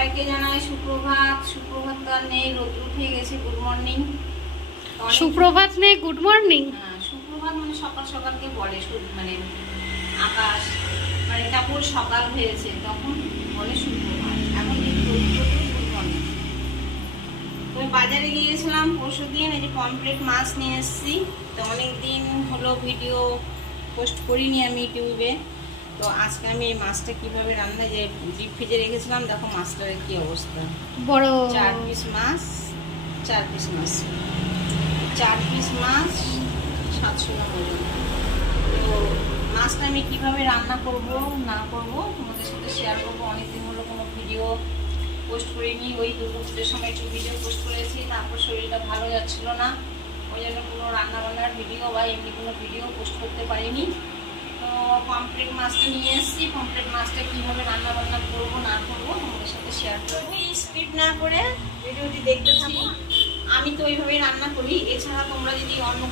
সবাইকে জানাই সুপ্রভাত। সুপ্রভাত তো আর নেই, রোদ্র উঠে গেছে। Good morning. সুপ্রভাত নেই, গুড মর্নিং। সুপ্রভাত মানে সকাল সকালকে বলে, মানে আকাশ মানে কেবল সকাল হয়েছে তখন বলে সুপ্রভাত। এখন কিন্তু গুড মর্নিং। তো বাজারে গিয়েছিলাম পরশুদিন, এই যে পমফ্রেট মাছ নিয়ে এসেছি। তো অনেকদিন হলো ভিডিও পোস্ট করিনি আমি ইউটিউবে। তো আজকে আমি এই মাছটা কিভাবে রান্না, যে ডিপ ফ্রিজে রেখেছিলাম, দেখো মাছটার কি অবস্থা। বড় 4 পিস মাছ, 4 পিস মাছ, 4 পিস মাছ 700 টাকা ওজন। তো মাছটা আমি কিভাবে রান্না করব না করব তোমাদের সাথে শেয়ার করবো। অনেকদিন হলো কোনো ভিডিও পোস্ট করিনি। ওই দুর্গাপুজোর সময় একটু ভিডিও পোস্ট করেছি, তারপর শরীরটা ভালো যাচ্ছিল না, ওই জন্য কোনো রান্নাবান্নার ভিডিও বা এমনি কোনো ভিডিও পোস্ট করতে পারিনি। তো পমফ্রেট মাছটা নিয়ে এসেছি। পমফ্রেট মাছটা কীভাবে রান্না বান্না করবো না করবো তোমাদের সাথে শেয়ার করবো। স্কিপ না করে ভিডিওটি দেখতে থাকো। আমি তো ওইভাবেই রান্না করি। এছাড়া তোমরা যদি অন্য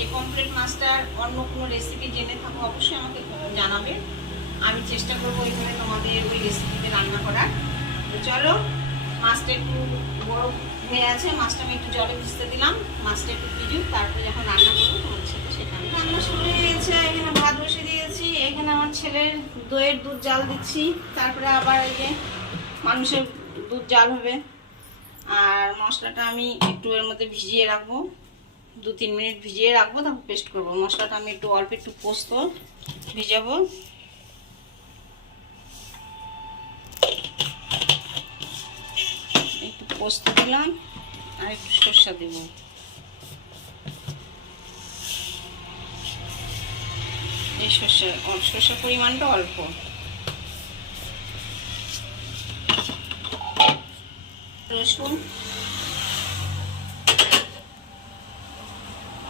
এই পমফ্রেট মাছটার অন্য কোনো রেসিপি জেনে থাকো অবশ্যই আমাকে জানাবে। আমি চেষ্টা করবো ওইভাবে তোমাদের ওই রেসিপিতে রান্না করার। তো চলো, মাছটা একটু বড় হয়ে আছে, মাছটা আমি একটু জলে ভিজতে দিলাম। মাছটা একটু ভিজুক, তারপরে যখন রান্না করবো তোমাদের সাথে সেটা আমি রান্না শুরু হয়ে গেছে। এখানে ভাত বসে দিয়েছি, এখানে আমার ছেলের দইয়ের দুধ জাল দিচ্ছি, তারপরে আবার এই যে মানুষের দুধ জাল হবে। আর মশলাটা আমি একটু এর মধ্যে ভিজিয়ে রাখবো, 2-3 মিনিট ভিজিয়ে রাখবো, তারপর পেস্ট করবো। মশলাটা আমি একটু অল্প একটু পোস্ত ভিজাবো, একটু পোস্ত দিলাম আর একটু সরষা দেব। এই সরষার পরিমাণটা অল্প। রসুন,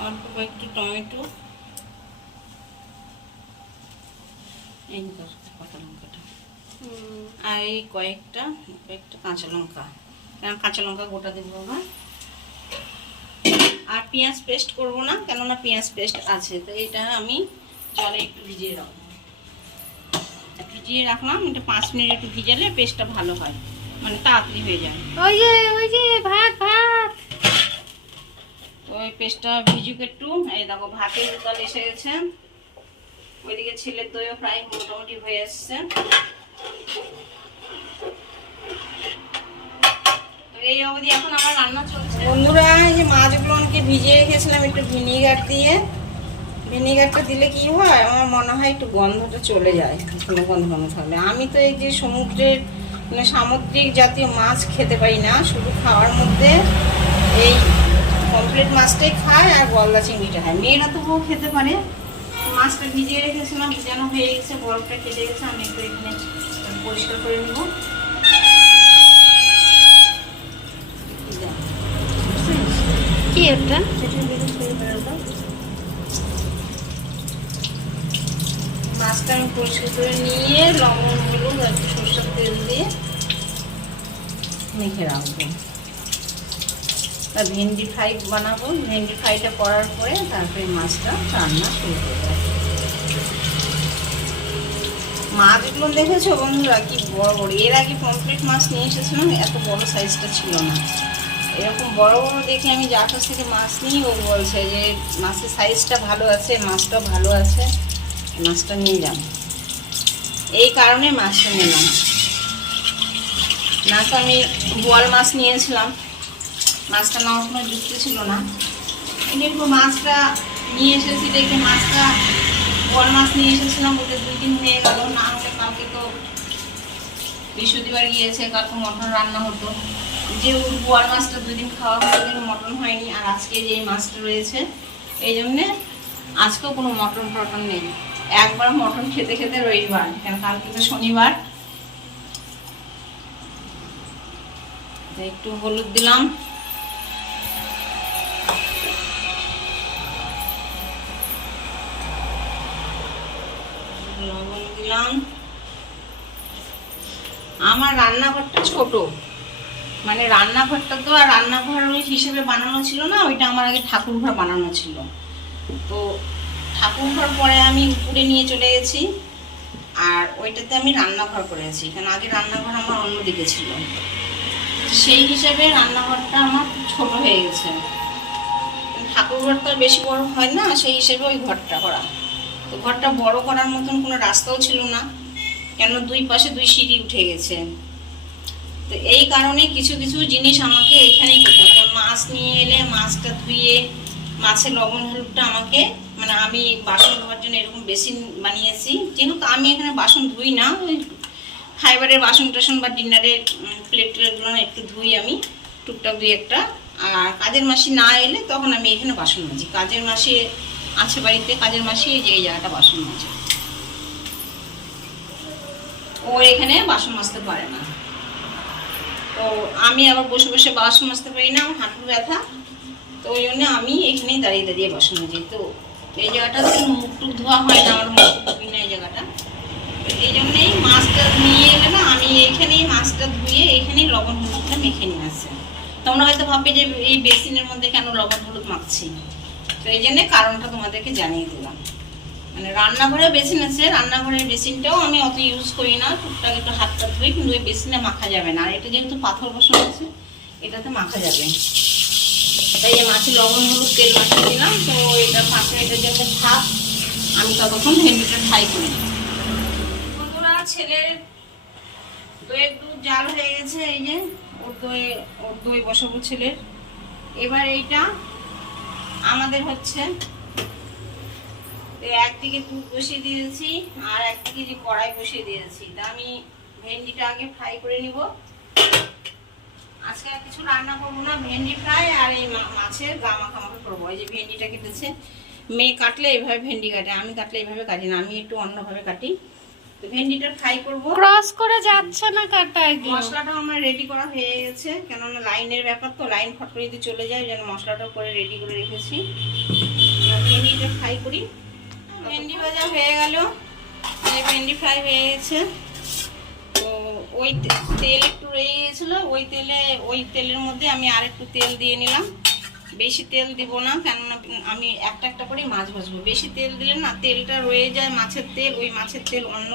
অল্প একটু টমেটো, এই কাঁচা লঙ্কাটা, আর এই কয়েকটা কাঁচা লঙ্কা, কারণ কাঁচা লঙ্কা গোটা দেবো আবার। আর পেঁয়াজ পেস্ট করবো না, কেননা পেঁয়াজ পেস্ট আছে। তো এটা আমি জলে একটু ভিজিয়ে রাখবো, ভিজিয়ে রাখলাম। এটা 5 মিনিট একটু ভিজালে পেস্টটা ভালো হয়, মানে তাড়াতাড়ি হয়ে যায়। ওই যে ভাত ভাত ওই পেস্টটা ভিজুক একটু। এই দেখো ভাতের জল এসে গেছে, ওইদিকে ছেলের দইও প্রায় মোটামুটি হয়ে এসছে। এই অবধি এখন আমার রান্না চলছে। বন্ধুরা, এই যে মাছগুলোকে ভিজিয়ে রেখেছিলাম একটু ভিনিগার দিয়ে। ভিনিগারটা দিলে কি হয়, আমার মনে হয় একটু গন্ধটা চলে যায়, কোনো গন্ধ থাকলে। আমি তো এই যে সমুদ্রের মানে সামুদ্রিক জাতীয় মাছ খেতে পারি না, শুধু খাওয়ার মধ্যে এই পমফ্রেট মাছটাই খায় আর গলদা চিংড়িটা খায়। মেয়েরা তো বউ খেতে পারে। মাছটা ভিজিয়ে রেখেছিলাম, ভিজানো হয়ে গেছে, বরফটা কেটে গেছে। আমি একটু এখানে পরিষ্কার করে নেব। কি ওটা? মাছটা আমি পরিষ্কার করে নিয়ে লবণ হলুদ আর একটু সরষের তেল দিয়ে মেখে রাখবো। ভেন্ডি ফ্রাই বানাবো। ভেন্ডি ফ্রাইটা করার পরে তারপরে মাছটা রান্না শুরু করবো। মাছগুলো দেখেছো বন্ধুরা কি বড় বড়। এর আগে পমফ্রেট মাছ নিয়ে এসেছিলাম, এত বড় সাইজটা ছিল না। এরকম বড় বড় দেখে আমি যার কাছ থেকে মাছ নিই, ও বলছে যে মাছের সাইজটা ভালো আছে, মাছটাও ভালো আছে, মাছটা নিয়ে যান। এই কারণে মাছটা নিলাম, না তো আমি বোয়াল মাছ নিয়েছিলাম, মাছটা নেওয়ার কোনো যুক্তি ছিল না। কিন্তু মাছটা নিয়ে এসেছি দেখে, মাছটা বোয়াল মাছ নিয়ে এসেছিলাম, ওদের 2 দিন হয়ে গেল। না হলে কালকে তো বৃহস্পতিবার গিয়েছে, কালকে মটন রান্না হতো। যে বোয়াল মাছটা 2 দিন খাওয়া হয়ে গেল, মটন হয়নি। আর আজকে যে মাছটা রয়েছে, এই জন্যে আজকেও কোনো মটন টটন নেই। একবার মটন খেতে খেতে রবিবার, কেন কালকে তো শনিবার। একটু হলুদ দিলাম, লবণ দিলাম। আমার রান্নাঘরটা ছোট, মানে রান্নাঘরটা তো আর রান্নাঘর ওই হিসেবে বানানো ছিল না, ওইটা আমার আগে ঠাকুর ঘর বানানো ছিল। তো ঠাকুর ঘর পরে আমি উপরে নিয়ে চলে গেছি। আর ওইটাতে আমি রান্নাঘর করেছি, কারণ আগে রান্নাঘর আমার অন্যদিকে ছিল। সেই হিসাবে রান্নাঘরটা আমার ছোট হয়ে গেছে। ঠাকুরঘর তো আর বেশি বড় হয় না, সেই হিসেবে ওই ঘরটা করা। তো ঘরটা বড় করার মতন কোনো রাস্তাও ছিল না, কেন দুই পাশে 2 সিঁড়ি উঠে গেছে। তো এই কারণে কিছু কিছু জিনিস আমাকে এখানেই করতে, মানে মাছ নিয়ে এলে মাছটা ধুয়ে মাছের লবণ হলুদটা আমাকে, মানে আমি বাসন ধোয়ার জন্য এরকম বেসিন বানিয়েছি। যেহেতু আমি এখানে বাসন ধুই না, ওই ফাইবারের বাসন টাসন বা ডিনারের প্লেট টেটগুলো একটু ধুই আমি, টুকটাক 2-1টা। আর কাজের মাসি না এলে তখন আমি এখানে বাসন মাজি। কাজের মাসি আছে বাড়িতে, কাজের মাসি এই যে এই জায়গাটা বাসন মাজে, ও এখানে বাসন মাজতে পারে না। তো আমি আবার বসে বসে বাসন মাজতে পারি না, আমার হাঁটু ব্যথা। তো ওই জন্য আমি এখানেই দাঁড়িয়ে দাঁড়িয়ে বাসন মাজি। তো এই জায়গাটা মুখ টুক ধোয়া হয় না, আমার মুখ ধুই না এই জায়গাটা। এই জন্যই মাছটা নিয়ে এলে না, আমি এইখানেই মাছটা ধুয়ে এইখানেই লবণ হলুদটা মেখে নিয়ে আসি। তোমরা হয়তো ভাববে যে এই বেসিনের মধ্যে কেন লবণ হলুদ মাখছি, তো এই জন্যে কারণটা তোমাদেরকে জানিয়ে দিলাম। মানে রান্নাঘরে বেসিন আছে, রান্নাঘরের বেসিনটাও আমি অত ইউজ করি না, টুকটাক একটু হাতটা ধুই, কিন্তু ওই বেসিনে মাখা যাবে না। আর এটা যেহেতু পাথর বসন আছে, এটাতে মাখা যাবে। তাই এই মাছে লবণ হলুদ তেল মাখিয়ে দিলাম। তো এটা 5 মিনিটের জন্য ভাত, আমি ততক্ষণ ভেন্ডিটা ফ্রাই করি। বন্ধুরা, ছেলের দইয়ের দুধ জাল হয়ে গেছে, এই যে ওর দই বসাবো ছেলের। এবার এইটা আমাদের হচ্ছে, একদিকে দুধ বসিয়ে দিয়েছি আর একদিকে যে কড়াই বসিয়ে দিয়েছি। তা আমি ভেন্ডিটা আগে ফ্রাই করে নিব। আজকে আর কিছু রান্না করবো না, ভেন্ডি ফ্রাই আর এই মাছের গা মাখামাখা করবো। এই যে ভেন্ডিটা কেটেছে, মেয়ে কাটলে এইভাবে ভেন্ডি কাটে, আমি কাটলে এইভাবে কাটি না, আমি একটু অন্যভাবে কাটি। তো ভেন্ডিটা ফ্রাই করবো। ক্রস করে যাচ্ছে না কাটা একদম। মশলাটাও আমার রেডি করা হয়ে গেছে, কেননা লাইনের ব্যাপার তো, লাইন ফট করে যদি চলে যায়, যেন মশলাটাও করে রেডি করে রেখেছি। ভেন্ডিটা ফ্রাই করি। ভেন্ডি ভাজা হয়ে গেল, ভেন্ডি ফ্রাই হয়ে গেছে। তো ওই তেল একটু রয়ে গেছিলো, ওই তেলের মধ্যে আমি আর একটু তেল দিয়ে নিলাম। বেশি তেল দিব না, কেননা আমি একটা একটা করে মাছ ভাজবো। বেশি তেল দিলে না তেলটা রয়ে যায়, মাছের তেল, ওই মাছের তেল অন্য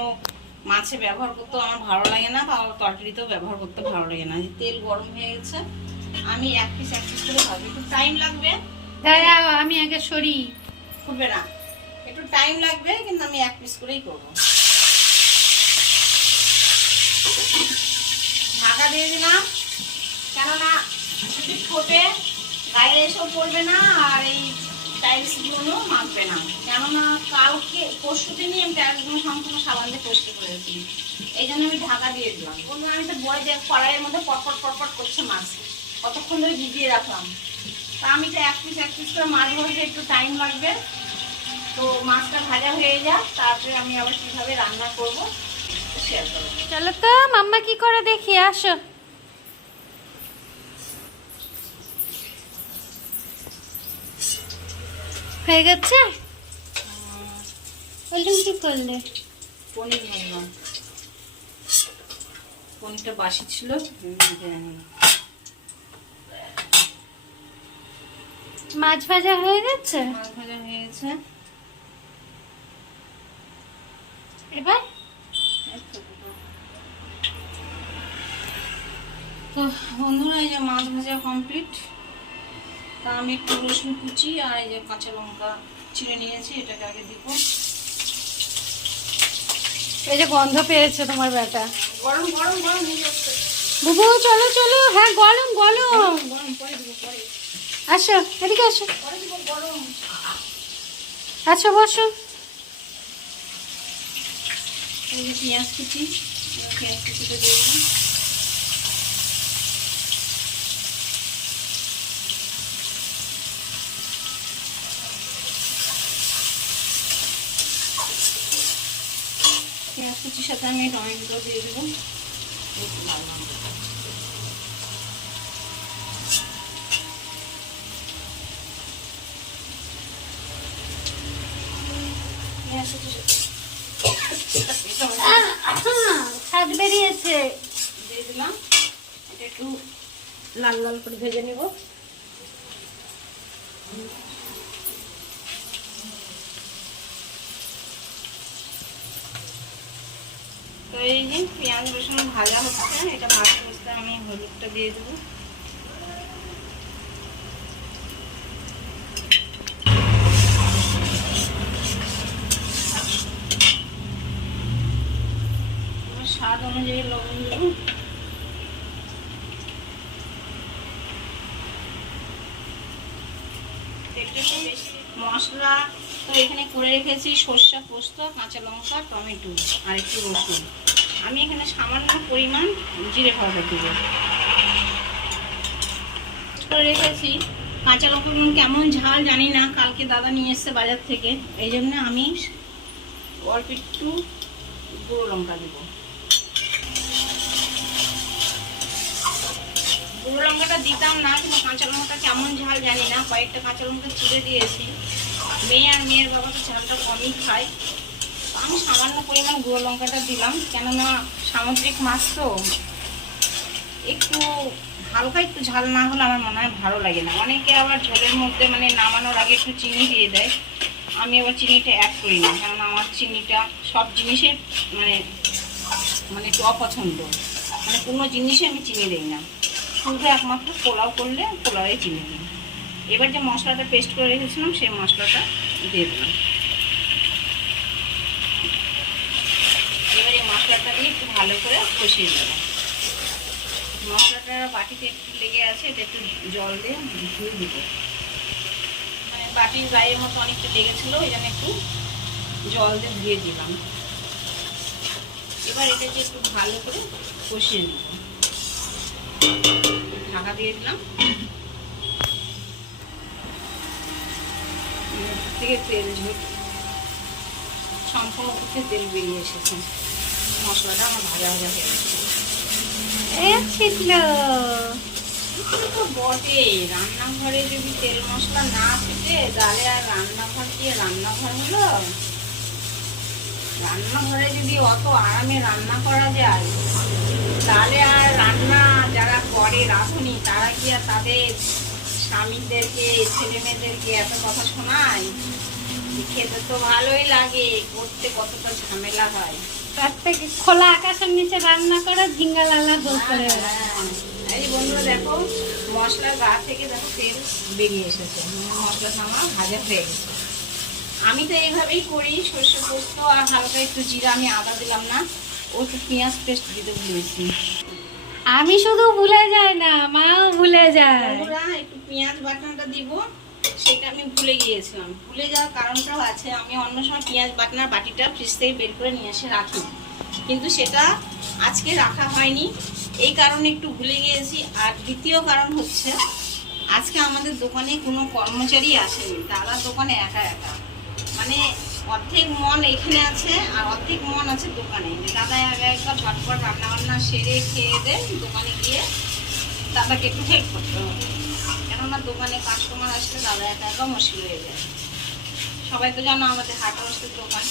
মাছে ব্যবহার করতেও আমার ভালো লাগে না, বা তরকারিতেও ব্যবহার করতে ভালো লাগে না। তেল গরম হয়ে গেছে, আমি এক পিস করে ভাজবো। একটু টাইম লাগবে, দাঁড়াও আমি আগে সরি। ফুটবে না, একটু টাইম লাগবে, কিন্তু আমি এক পিস করেই করবো। ঢাকা দিয়ে দিলাম, কেননা যদি ফোটে গায়ে এসেও পড়বে না, আর এই টাইলসগুলো মাখবে না। কেননা কালকে পরশু দিনই আমি টাইলসগুলো সম্পূর্ণ সাবান দিয়ে পরিষ্কার করেছি, এই জন্য আমি ঢাকা দিয়ে দিলাম। বন্ধু, আমি তো বয় যে কড়াইয়ের মধ্যে পটপট পটপট করছে মাছ, কতক্ষণ ধরে ভিজিয়ে রাখলাম। তা আমি তো এক পিস করে মাছ ভাজতে একটু টাইম লাগবে। তো মাছটা ভাজা হয়ে যাক, তারপরে আমি আবার কীভাবে রান্না করবো শেয়ার করবো। চলো তো মাম্মা কি করে দেখি, আসো। হয়ে গেছে? বললাম কি করলে? পনির ভাজলাম, পনিরটা বাসি ছিল। মাছ ভাজা হয়ে গেছে? মাছ ভাজা হয়ে গেছে। এবার তো বন্ধুরা, এই যে মাছ ভাজা কমপ্লিট। তা আমি একটু রসুন কুচি আর এই যে কাঁচা লঙ্কা চিড়ে নিয়েছি, এটাকে আগে দিব। এই যে গন্ধ পেয়েছে তোমার বেটা। গরম গরম গরম নিয়ে যাচ্ছে। বুবু চলো চলো, হ্যাঁ গরম গরম। গরম পরে দিব, পরে আসো এদিকে আসো, পরে দিব গরম। আচ্ছা বসো। এই যে পেঁয়াজ কুচি, পেঁয়াজ কুচিটা দিয়ে দিলাম। পেঁয়াজ কুচির সাথে আমি টমেটো দিয়ে দেবো। ছাদ বেরিয়েছে, দিয়ে দিলাম। এটা একটু লাল লাল করে ভেজে নেব। তো এই যে পেঁয়াজ রসুন ভাজা হচ্ছে, এটা ভাজতে ভাজতে আমি হলুদটা দিয়ে দেবো। স্বাদ অনুযায়ী লবণ দেবো। মশলা তো এখানে করে রেখেছি সর্ষে, পোস্ত, কাঁচা লঙ্কা, টমেটো আর একটু রসুন। আমি এখানে সামান্য পরিমাণ জিরে পাউডার দেবো করে রেখেছি। কাঁচা লঙ্কা কেমন ঝাল জানি না, কালকে দাদা নিয়ে এসছে বাজার থেকে, এই জন্য আমি অল্প একটু গুঁড়ো লঙ্কা দেবো। গুঁড়ো লঙ্কাটা দিতাম না, কিন্তু কাঁচা লঙ্কাটা কেমন ঝাল জানি না, কয়েকটা কাঁচা লঙ্কা চিড়ে দিয়েছি। মেয়ে আর মেয়ের বাবা তো ঝালটা কমই খায়, আমি সামান্য পরিমাণ গুঁড়ো লঙ্কাটা দিলাম, কেননা সামুদ্রিক মাছ তো একটু হালকা একটু ঝাল না হলে আমার মনে হয় ভালো লাগে না। অনেকে আবার ঝোলের মধ্যে মানে নামানোর আগে একটু চিনি দিয়ে দেয়, আমি আবার চিনিটা অ্যাড করি না, কেননা আমার চিনিটা সব জিনিসে মানে মানে একটু অপছন্দ, মানে কোনো জিনিসে আমি চিনি দিই না, শুধু একমাত্র পোলাও করলে পোলাওয়ে চিনি দিই। এবার যে মশলাটা পেস্ট করে রেখেছিলাম সেই মশলাটা দিয়ে দিলাম। এবার এই মশলাটা দিয়ে একটু ভালো করে কষিয়ে দেবো। মশলাটা বাটিতে একটু লেগে আছে, এটা একটু জল দিয়ে ধুয়ে দিব, মানে বাটির গায়ের মতো অনেকটা লেগেছিলো, ওই জন্য একটু জল দিয়ে ধুয়ে দিলাম। এবার এটাকে একটু ভালো করে কষিয়ে নেব, ঢাকা দিয়ে দিলাম। থেকে তেল সম্পূর্ণ থেকে তেল বেরিয়ে এসেছে, মশলাটা আমার ভাজা ভাজা হয়ে গেছে। তো বটে, রান্নাঘরে যদি তেল মশলা না ছিটে তাহলে আর রান্নাঘর দিয়ে রান্নাঘর হলো? রান্নাঘরে যদি অত আরামে রান্না করা যায় তাহলে আর রান্না যারা করে রাঁধুনি তারা কি আর তাদের স্বামীদেরকে ছেলে মেয়েদেরকে এত কথা শোনায়? খেতে তো ভালোই লাগে, করতে কতটা ঝামেলা হয়। তার থেকে খোলা আকাশের নিচে রান্না করে ঝিঙ্গা লালা গোল করে। এই বন্ধুরা দেখো, মশলার গা থেকে দেখো তেল বেরিয়ে এসেছে, মশলাটা আমার ভাজা হয়ে গেছে। আমি তো এইভাবেই করি, সর্ষে পোস্ত আর হালকা একটু জিরা, আমি আদা দিলাম না, ও তো পেঁয়াজ পেস্ট দিতে ভুলেছি। আমি শুধু ভুলে যাই না, মাও ভুলে যায়। বন্ধুরা একটু পেঁয়াজ বাটনাটা দিব, সেটা আমি ভুলে গিয়েছিলাম। ভুলে যাওয়ার কারণটাও আছে, আমি অন্য সময় পেঁয়াজ বাটনার বাটিটা ফ্রিজ থেকে বের করে নিয়ে এসে রাখি, কিন্তু সেটা আজকে রাখা হয়নি, এই কারণে একটু ভুলে গিয়েছি। আর দ্বিতীয় কারণ হচ্ছে আজকে আমাদের দোকানে কোনো কর্মচারী আসেনি, দাদা দোকানে একা একা, মানে অর্ধেক মন এখানে আছে আর অর্ধেক মন আছে দোকানে। দাদা একা একা ঝটপট রান্নাবান্না সেরে খেয়ে দেন, দোকানে গিয়ে দাদাকে একটু হেল্প করতে হবে, কেননা দোকানে কাস্টমার আসলে দাদা একা একা মুশকিল হয়ে যায়। সবাই তো জানো আমাদের হাট হাউসের দোকান,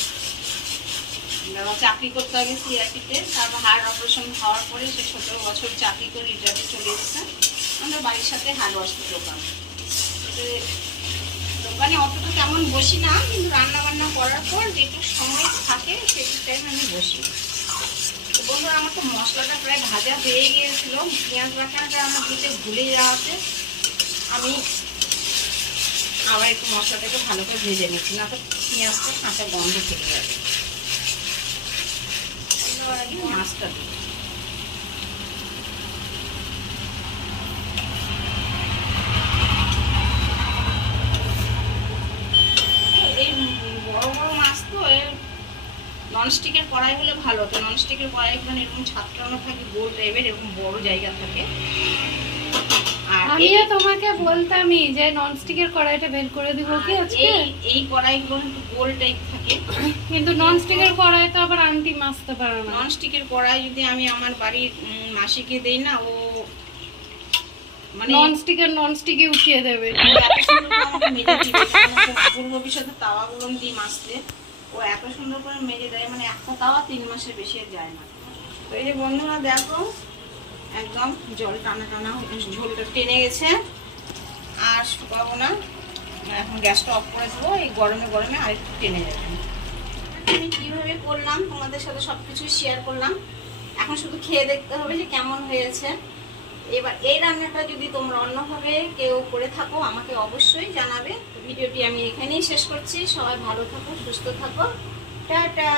দাদা চাকরি করতে আগে সিআরপিতে, তারপর হার্ট অপারেশন হওয়ার পরে সে 17 বছর চাকরি করে রিটায়ারে চলে এসেছে। আমাদের বাড়ির সাথে হার্ট হাউসের দোকান, দোকানে অতটা তেমন বসি না, কিন্তু রান্না বান্না করার পর যেটুকু সময় থাকে সেটুকু টাইম আমি বসি। তো বন্ধুরা আমার তো মশলাটা প্রায় ভাজা হয়ে গিয়েছিল, পেঁয়াজ বাটাটা আমার দিতে ভুলে যাওয়াতে আমি আবার একটু মশলাটাকে ভালো করে ভেজে নিচ্ছি, না তো পেঁয়াজটা কাঁচা গন্ধ থেকে যাবে। আগে মাছটা দিই, এই বড় বড় মাছ তো ননস্টিকের কড়াই হলে ভালো হতো। ননস্টিকের কড়াই মানে এরকম ছাত্রানো থাকে, গোল টাইপের, এরকম বড় জায়গা থাকে। আমিও তোমাকে বলতামই যে ননস্টিকের কড়াইটা বের করে দিব কি আজকে। এই কড়াইগুলো একটু গোল টাইপ থাকে, কিন্তু ননস্টিকের কড়াই তো আবার আন্টি মাছতে পারে না। ননস্টিকের কড়াই যদি আমি আমার বাড়ির মাসিকে দেই না, ও মানে ননস্টিকে উঠিয়ে দেবে। পূর্ব ভবিষ্যতে তাওয়াগুলো দিয়ে মাছতে ও এত সুন্দর করে মেজে দেয়, মানে একটা তাওয়া 3 মাসের বেশি যায় না। তো এই যে বন্ধুরা দেখো, একদম জল টানা টানা ঝোলটা টেনে গেছে, আর শুকাবো না। এখন গ্যাসটা অফ করে দেবো, এই গরমে গরমে আরেকটু টেনে যাবে। আমি কিভাবে করলাম তোমাদের সাথে সবকিছু শেয়ার করলাম। এখন শুধু খেয়ে দেখতে হবে যে কেমন হয়েছে। এবার এই রান্নাটা যদি তোমরা অন্যভাবে কেউ করে থাকো আমাকে অবশ্যই জানাবে। ভিডিওটি আমি এখানেই শেষ করছি। সবাই ভালো থাকো, সুস্থ থাকো, টাটা।